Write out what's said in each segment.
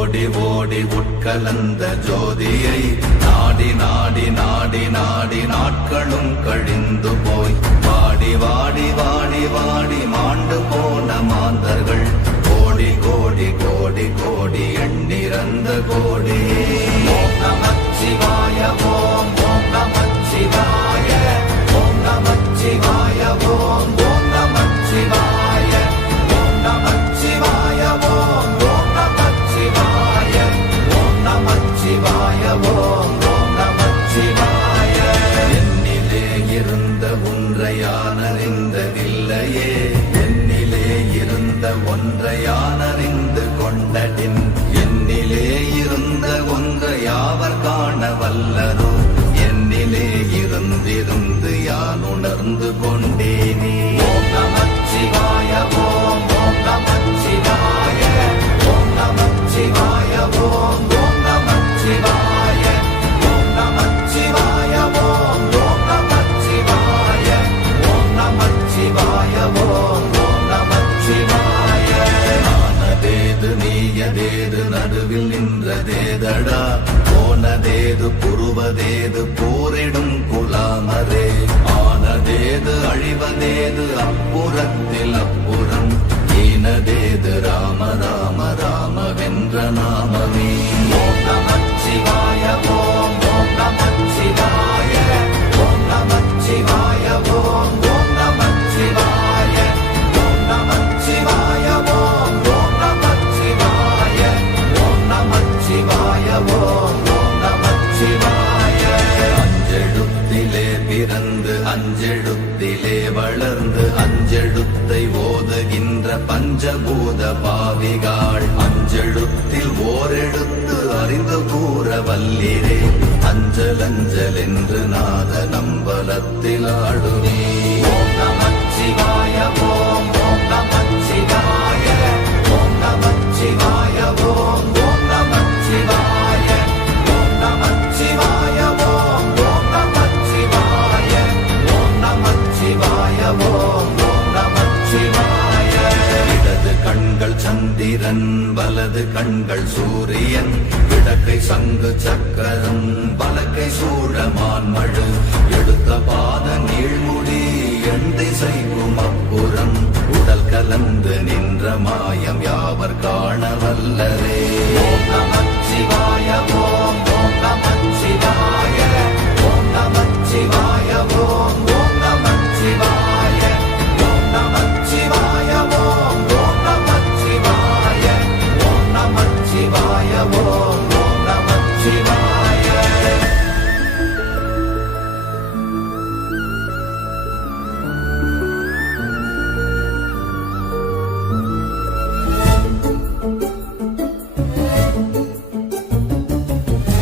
ஓடி ஓடி உட்கலந்த ஜோதியை நாடி நாடி நாடி நாடி நாட்களும் கழிந்து போய் வாடி வாடி வாடி வாடி மாண்டு போன மாந்தர்கள் கோடி கோடி கோடி கோடி எண்ணிறந்த கோடி. ஓம் நமச்சிவாய ஓம் ஓம் நமச்சிவாய ஓம் நமச்சிவாய ஓம் ஓம் நமச்சிவாய ஓம் நமச்சிவாய ஓம் ஓம் நமச்சிவாய ஓம் நமச்சிவாய ஓம் ஓம் நமச்சிவாய. என்னிலே இருந்த ஒன்றை யான் அறிந்ததில்லையே, என்னிலே இருந்த ஒன்றை யான் அறிந்து கொண்டடின், என்னிலே இருந்த ஒன்றை யாவர் காண வல்லரோ, என்னிலே இருந்திருந்து யான் உணர்ந்து கொண்டேனே. ஓம் நமச்சிவாய ஓம் ஓம் நமச்சிவாய ஓம் நமச்சிவாய ஓம் ஓம் நமச்சிவாய ஓம் நமச்சிவாய ஓம் ஓம் நமச்சிவாய ஓம் நமச்சிவாய ஓம் ஓம் நமச்சிவாய. ஆனதேது நீயதேது நடுவில் நின்றதேதடா, போனதேது புருவதேது போரிடும் குலாமரே, ஆனதேது அழிவதேது அப்புறத்தில் அப்புறம், ஈனதேது ராம ராம ராம வென்ற நாமமே. ஓம் நமச்சிவாய ஓம் ஓம் நமச்சிவாய ஓம் நமச்சிவாய ஓம் ஓம் நமச்சிவாய ஓம் நமச்சிவாய ஓம் ஓம் நமச்சிவாய ஓம் நமச்சிவாய ஓம் ஓம் நமச்சிவாய. அஞ்செழுத்திலே பிறந்து அஞ்செழுத்திலே வளர்ந்து அஞ்செழுத்தை ஓதுகின்ற பஞ்சபூத பாவிகாள், அஞ்செழுத்தில் ஓரெழுத்து அறிந்து கூற வல்லிரே, அஞ்சல் அஞ்சல் என்று நாத நம்பலத்தில் ஆடுவே. ஓம் நமச்சிவாய ஓம் ஓம் நமச்சிவாய ஓம் நமச்சிவாய ஓம் ஓம் நமச்சிவாய ஓம் நமச்சிவாய ஓம் ஓம் நமச்சிவாய ஓம் நமச்சிவாய ஓம் ஓம் நமச்சிவாய. இடது கண்கள் சந்திரன் வலது கண்கள் சூரியன், இடக்கை சங்கு சக்கரம் வலக்கை சூழமான் மழு, எடுத்த பாத நீழ்முடி எண் திசைக்கும் அப்புறம், உடல் கலந்து நின்ற மாயம் யாவர் காண வல்லரே. ஓம் நமச்சிவாய ஓம் ஓம் நமச்சிவாய ஓம் நமச்சிவாய ஓம் ஓம் நமச்சிவாய ஓம் நமச்சிவாய ஓம் ஓம் நமச்சிவாய ஓம் நமச்சிவாய ஓம் ஓம் நமச்சிவாய.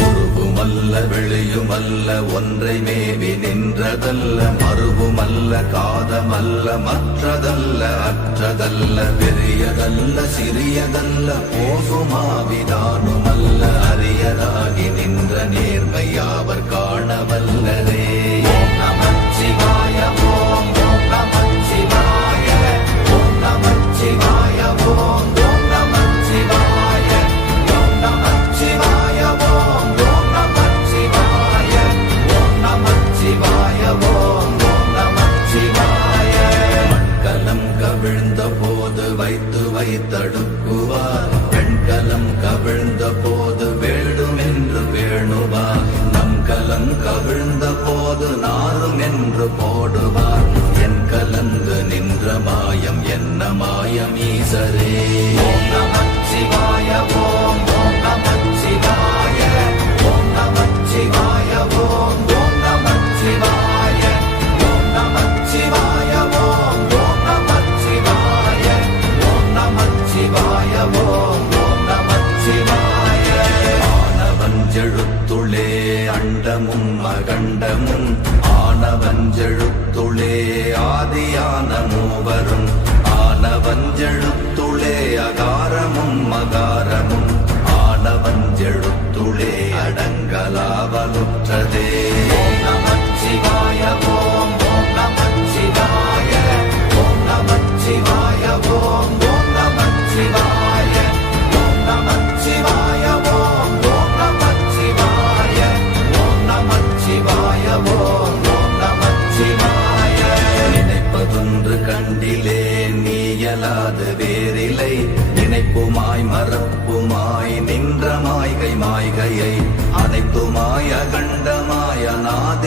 உருவுமல்ல வெளியுமல்ல ஒன்றை மேவி நின்றதல்ல, மறுவுமல்ல காதமல்ல மற்றதல்ல அற்றதல்ல, பெரியதல்ல சிறியதல்ல போகுமாவிதானுமல்ல, அரியதாகி நின்ற நேர்மை யாவர் காண வல்லரே. ஓம் நமச்சிவாய ஓம் ஓம் நமச்சிவாய ஓம் நமச்சிவாய ஓம் ஓம் நமச்சிவாய ஓம் நமச்சிவாய ஓம் ஓம் நமச்சிவாய ஓம் நமச்சிவாய ஓம் ஓம் நமச்சிவாய. மண்கலம் கவிழ்ந்த போது வைத்து வைத்தடுக்குவார், பெண்கலம் கவிழ்ந்த போது வேண்டும் என்று வேணுவார், நம் கலம் கவிழ்ந்த போது நாரும் என்று போடுவார், என் கலந்து நின்ற மாயம் என்ன மாயம் ஈசரே. ஓம் நமச்சிவாய ஓம் ஓம் நமச்சிவாய ஓம் நமச்சிவாய ஓம் ஓம் நமச்சிவாய ஓம் நமச்சிவாய ஓம் ஓம் நமச்சிவாய ஓம் நமச்சிவாய ஓம் ஓம் நமச்சிவாய. ஆனவஞ்செழுத்துளே அண்டமும் அகண்டமும், ஆனவஞ்செழுத்துளே ஆதியான மூவரும், ஆனவஞ்செழுத்துளே அகாரமும் மகாரமும், ஆனவஞ்செழுத்துளே அடங்கலாவலுற்றதே. ஓம் நமச்சிவாய ஓம் ஓம் நமச்சிவாய ஓம் நமச்சிவாய ஓம் ஓம் நமச்சிவாய ஓம் நமச்சிவாய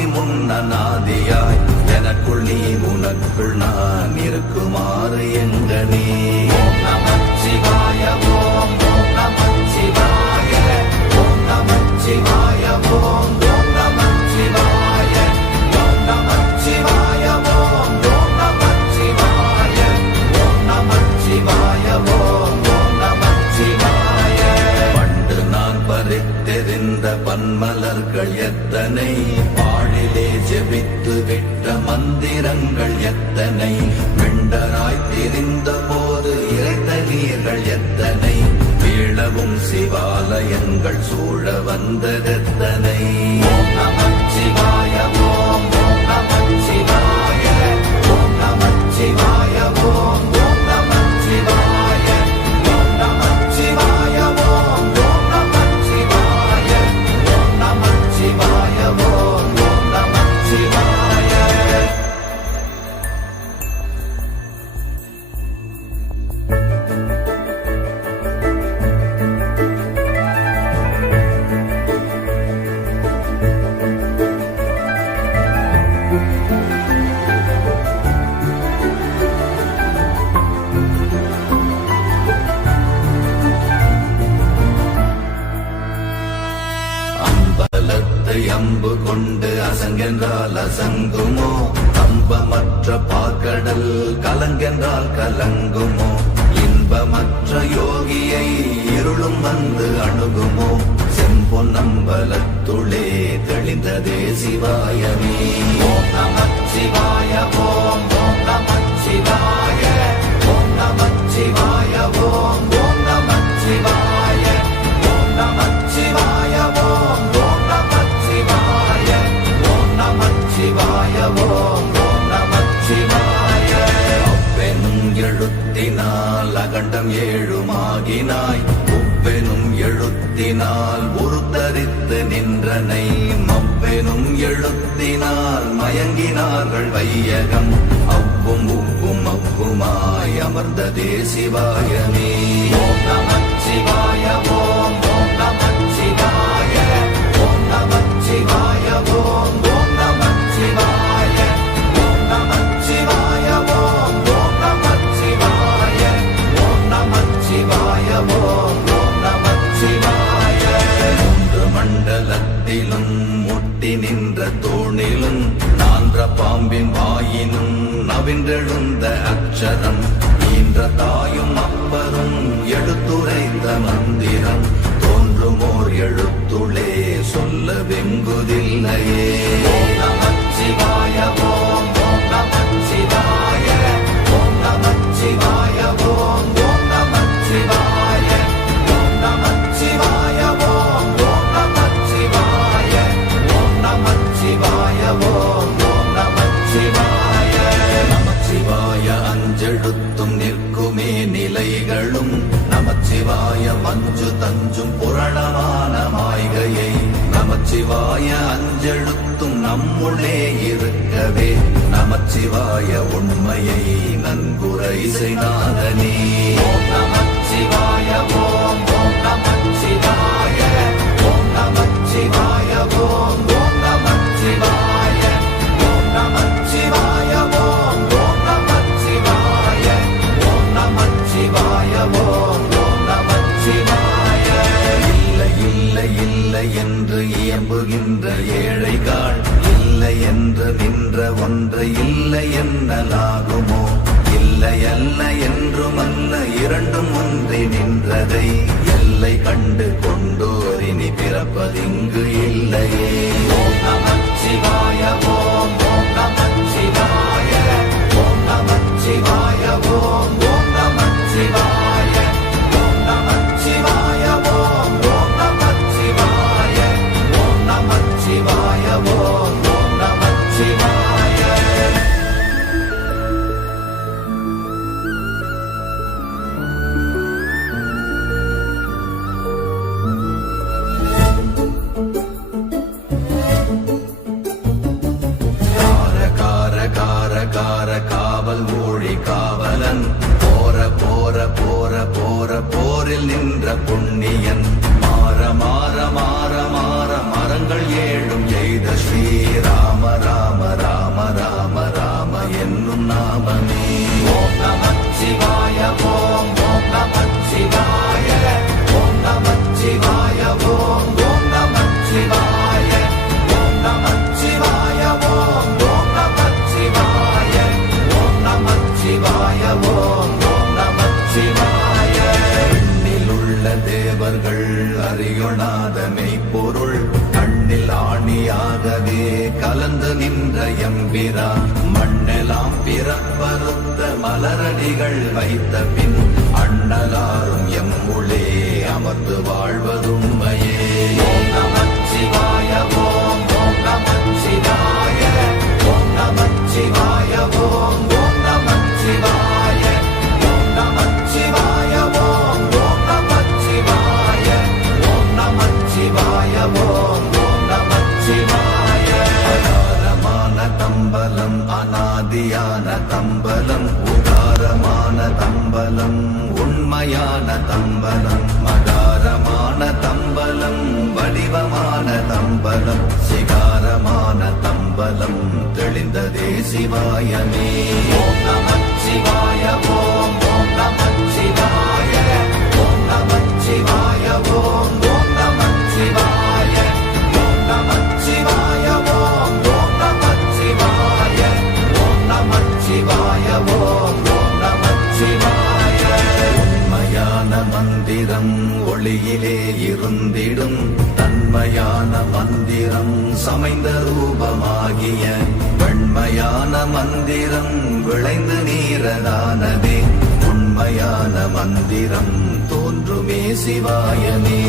ஆதி முன்னநாதியாய் எனக்குள் நீ உனக்குள் நான் இருக்குமாறு எங்க நீ ஓம் நமச்சிவாய ஓம் ஓம் நமச்சிவாய ஓம் நமச்சிவாய ஓம் ஓம் நமச்சிவாய ஓம் நமச்சிவாய ஓம் ஓம் நமச்சிவாய ஓம் நமச்சிவாய ஓம் ஓம் நமச்சிவாய பண்டு நான் பறித்தெறிந்த பன்மலர்கள் எத்தனை பாழிலே ஜெபித்து விட்ட மந்திரங்கள் எத்தனை வெண்டராய் திரிந்த போது இறைத்த நீர்கள் எத்தனை வீழவும் சிவாலயங்கள் சூழ வந்ததெத்தனை ஓம் நமச்சிவாய ஓம் ஓம் நமச்சிவாய ஓம் நமச்சிவாய ஓம் ஓம் நமச்சிவாய ஓம் நமச்சிவாய ஓம் ஓம் நமச்சிவாய ஓம் நமச்சிவாய ஓம் ஓம் நமச்சிவாய அம்பலத்தை அம்பு கொண்டு அசங்கென்றால் அசங்குமோ கம்பமற்ற பாக்கடல் கலங்கென்றால் கலங்குமோ இன்பமற்ற யோகியை இருளும் வந்து அணுகுமோ செம்பொன்னம்பலத்துளே தெளிந்ததே சிவாயமே ஓம் நமச்சிவாய ஓம் ஓம் நமச்சிவாய ஓம் நமச்சிவாய ஓம் ஓம் நமச்சிவாய ஓம் நமச்சிவாய ஓம் ஓம் நமச்சிவாய ஓம் நமச்சிவாய ஓம் ஓம் நமச்சிவாய அவ்வெனும் எழுத்தினால் அகண்டம் ஏழுமாகினாய் உவ்வெனும் எழுத்தினால் உருத்தரித்து நின்றனை மவ்வெனும் எழுத்தினால் மயங்கினார்கள் வையகம் அவ்வும் உவ்வும் அவ்வுமாய் அமர்ந்ததே சிவாயமே ஓம் நமச்சிவாய ஓம் ஓம் நமச்சிவாய ஓம் நமச்சிவாய ஓம் ஓம் நமச்சிவாய ஓம் நமச்சிவாய ஓம் ஓம் நமச்சிவாய ஓம் நமச்சிவாய ஓம் ஓம் நமச்சிவாய மூன்று மண்டலத்திலும் முட்டி நின்ற தூணிலும் நான்ற பாம்பின் வாயினும் நவின்றெழுந்த அக்ஷரம் ஈன்ற தாயும் அப்பரும் எடுத்துரைத்த மந்திரம் தோன்றுமோர் எழுத்துளே சொல்ல வெங்குதில்லையே ஓம் நமச்சிவாய ஓம் ஓம் நமச்சிவாய ஓம் நமச்சிவாய ஓம் ஓம் நமச்சிவாய ஓம் நமச்சிவாய ஓம் ஓம் நமச்சிவாய ஓம் நமச்சிவாய ஓம் ஓம் நமச்சிவாய நமச்சிவாய அஞ்செழுத்தும் நிற்குமே நிலைகளும் நமச்சிவாய மஞ்சு தஞ்சும் புரணமான மாய்கையை நமச்சிவாய அஞ்செழுத்தும் நம்முள்ளே இருக்கவே நமச்சிவாய உண்மையை நன்குரை செய்தாதனே ஓம் நமச்சிவாய ஓம் ஓம் நமச்சிவாய ஓம் நமச்சிவாய ஓம் ஓம் நமச்சிவாய ஓம் நமச்சிவாய ஓம் ஓம் நமச்சிவாய ஓம் நமச்சிவாய ஓம் ஓம் நமச்சிவாய இல்லை இல்லை இல்லை என்று இயம்புகின்ற ஏழைகாள் இல்லை என்று நின்ற ஒன்று இல்லை என்னலாகுமோ இல்லை அல்ல என்றுமல்ல இரண்டும் ஒன்றி நின்றதை எல்லை கண்டு கொண்டோரினி பிறப்பதிங்கு இல்லையே ஓம் நமச்சிவாய ஓம் ஓம் நமச்சிவாய ஓம் நமச்சிவாய ஓம் ஓம் நமச்சிவாய ஓம் நமச்சிவாய ஓம் ஓம் நமச்சிவாய ஓம் நமச்சிவாய ஓம் ஓம் நமச்சிவாய தேவர்கள் அறியொணாத மெய்ப்பொருள் கண்ணில் ஆணியாகவே கலந்து நின்ற எம்பிரா மண்ணெல்லாம் பிறப்பறுத்த மலரடிகள் வைத்த பின் அண்ணலாரும் எம்முளே அமர்ந்து வாழ்வதுண்மையே. ஓம் நமச்சிவாய ஓம் ஓம் நமச்சிவாய ஓம் நமச்சிவாய ஓம் ஓம் நமச்சிவாய ஓம் நமச்சிவாய ஓம் ஓம் நமச்சிவாய ஓம் நமச்சிவாய ஓம் ஓம் நமச்சிவாய. அகாரமான தம்பலம் அநாதியான தம்பலம் உகாரமான தம்பலம் உண்மையான தம்பலம் மகாரமான தம்பலம் வடிவமான தம்பலம் சிகாரமான தம்பலம் தெளிந்ததே சிவாயமே. ஓம் நமச்சிவாய ஓம் ஓம் நமச்சிவாய ஓம் நமச்சிவாய ஓம் ஓம் நமச்சிவாய ஓம் நமச்சிவாய ஓம் ஓம் நமச்சிவாய ஓம் நமச்சிவாய ஓம் ஓம் நமச்சிவாய. உண்மையான மந்திரம் ஒளியிலே இருந்திடும் தன்மையான மந்திரம் சமைந்த ரூபமாகிய வெண்மையான மந்திரம் விளைந்து நீரதானதே உண்மையான மந்திரம் தோன்றுமே சிவாயமே.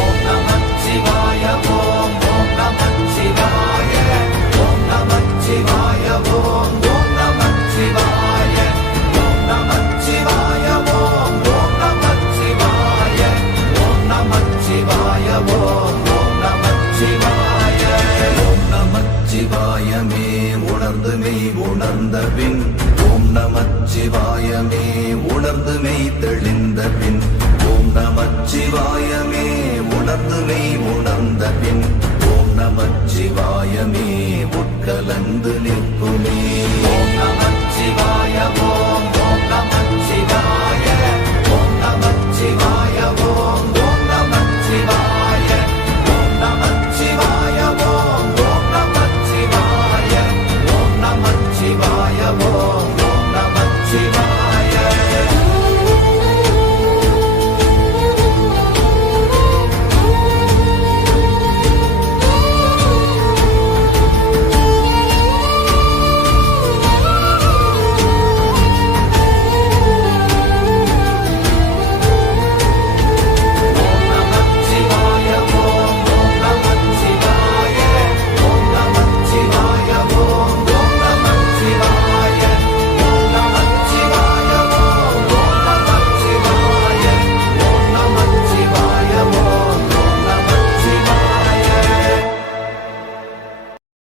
ஓம் நமச்சிவாய ஓம் ஓம் நமச்சிவாய ஓம் நமச்சிவாய ஓம் ஓம் நமச்சிவாய ஓம் நமச்சிவாய ஓம் ஓம் நமச்சிவாய ஓம் நமச்சிவாய ஓம் ஓம் நமச்சிவாய. ஓம் நமச்சிவாயமே உணர்ந்து மெய் உணர்ந்த பின் ஓம் நமச்சிவாயமே உணர்ந்து மெய் தெளிந்த பின் ஓம் நமச்சிவாயமே உணர்ந்து மெய் உணர்ந்த பின் ஓம் நமச்சிவாயமே உட்கலந்து நிற்குமே. ஓம் நம